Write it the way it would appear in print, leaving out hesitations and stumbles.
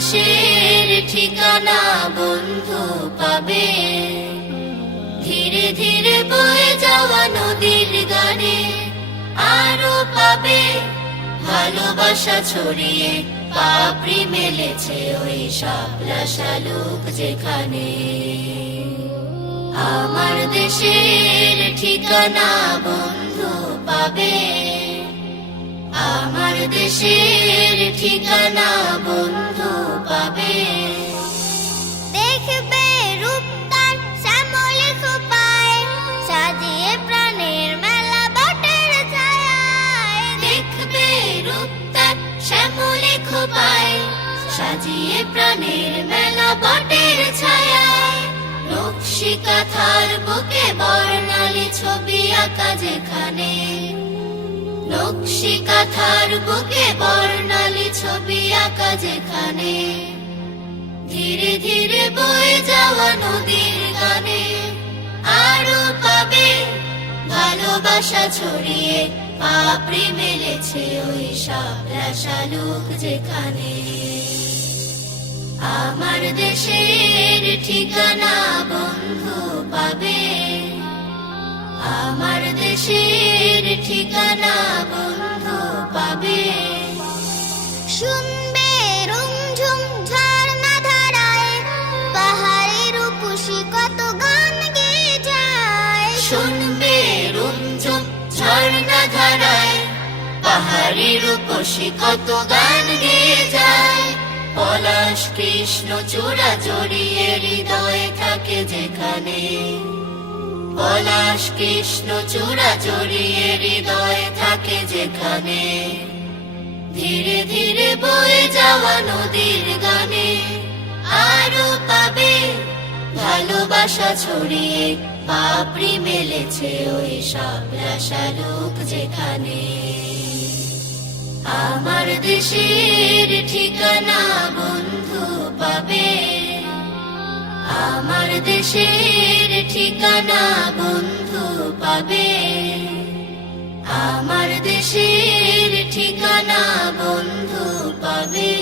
দেশের ঠিকানা বন্ধু পাবে, ধীরে ধীরে বয়ে যাওয়া নদীর গানে। আরো পাবে ভালোবাসা ছড়িয়ে, পাপড়ি মেলেছে ওই শাপলা শালুক যেখানে। আমার দেশের ঠিকানা বন্ধু পাবে, আমার দেশের ঠিকানা বন্ধু পাবে। দেখবে রূপ তার শ্যামলে খোপায়, সাজিয়ে প্রাণের মেলা বটের ছায়ায়। দেখবে রূপ তার শ্যামলে খোপায়, সাজিয়ে প্রাণের মেলা বটের ছায়ায়। নকশি কাঁথার বুকে বর্ণালী ছবি আঁকা যেখানে, নকশি কাঁথার বুকে বর্ণালী ছবি আঁকা যেখানে। ধীরে ধীরে বয়ে যাওয়া নদীর গানে। আরো পাবে ভালোবাসা ছড়িয়ে, পাপড়ি মেলেছে ওই শাপলা শালুক যেখানে। আমার দেশের ঠিকানা বন্ধু পাবে, আমার দেশের ঠিকানা বন্ধু পাবে। শুনবে রুমঝুম ঝর্ণা ধারায়, পাহাড়ের রূপসী কত গান গেয়ে যায়। শুনবে রুমঝুম ঝর্ণা ধারায়, পাহাড়ি রূপসী কত গান গেয়ে যায়। পলাশ কৃষ্ণ চূড়া জড়িয়ে হৃদয়ে থাকে যেখানে, পলাশ কৃষ্ণ চূড়া জড়িয়ে হৃদয়ে থাকে যেখানে। ধীরে ধীরে বয়ে যাওয়া নদীর গানে। আরো পাবে ভালোবাসা ছড়িয়ে, পাপড়ি মেলেছে ওই শাপলা শালুক যেখানে। আমার দেশের ঠিকানা বন্ধু পাবে, আমার দেশের ঠিকানা বন্ধু পাবে, আমার দেশের ঠিকানা বন্ধু পাবে।